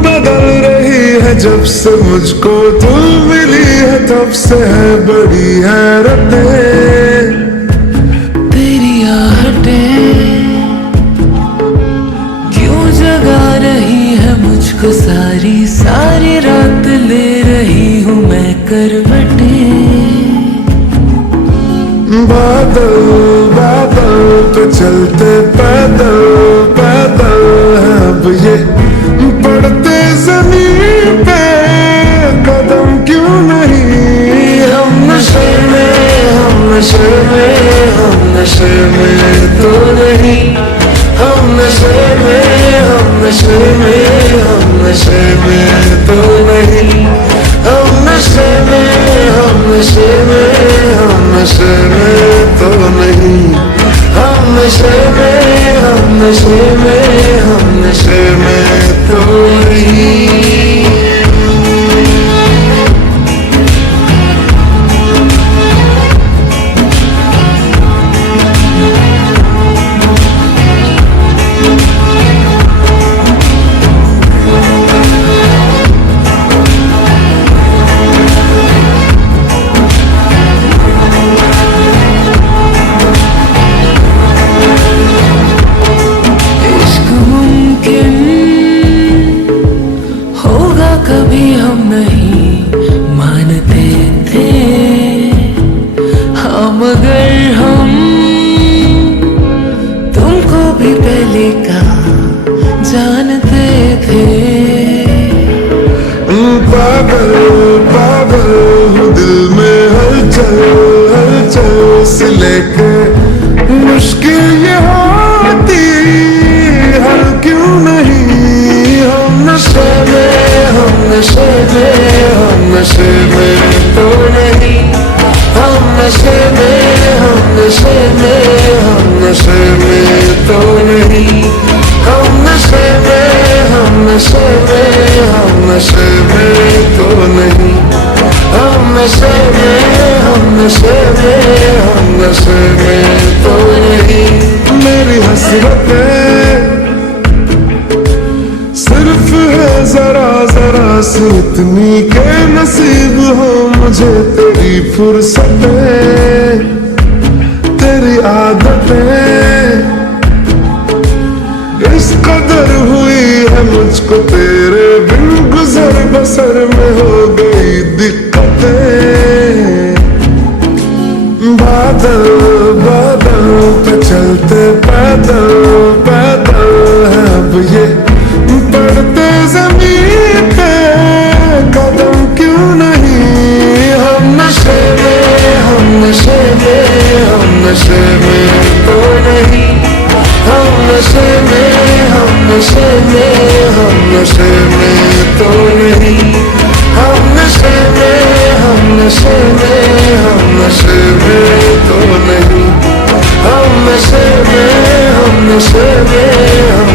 बदल रही है जब से मुझको तू मिली है, तब से है बड़ी हैरतें तेरी आहटें क्यों जगा रही है मुझको, सारी सारी रात ले रही हूँ मैं करवटें। बादल बादल पे चलते पैदल पैदल है अब ये पड़ते जमीन पे कदम क्यों नहीं। हम नशे में, हम नशे में, हम नशे में तो नहीं। हम नशे में, हम नशे में, हम नशे में तो नहीं। हम नशे में, हम नशे में, हम नशे में तो नहीं। हम नशे में, हम नशे में, हम नशे में तो नहीं। कभी हम नहीं मानते थे, हाँ मगर हम तुमको भी पहले का जानते थे। पागल पागल हूँ दिल में हलचल हलचल से लेके मुश्किल ये होती हल क्यों नहीं। हम नशे में, हम नशे में, हम नशे में तो नहीं। हम नशे में, हम नशे में, हम नशे में तो नहीं। हम नशे में, हम नशे में, हम नशे में तो नहीं। हम नशे में, हम नशे में, हम नशे में तो नहीं। मेरी हसरतें सिर्फ है जरा जरा सी इतनी के नसीब हो मुझे तेरी फुर्सतें, तेरी आदतें इस कदर हुई है मुझको तेरे बिन गुजर बसर में हो गई दिक्कतें। बादल बादल पे चलते पैदल पैदल है अब ये पड़ते जमीन पे कदम क्यों नहीं। हम नशे में, हम नशे में, हम नशे में तो नहीं। हम नशे में, हम नशे में, हम नशे में तो नहीं। हम नशे में, हम नशे में, हम नशे में तो नहीं। हम नशे में, हम नशे में, हम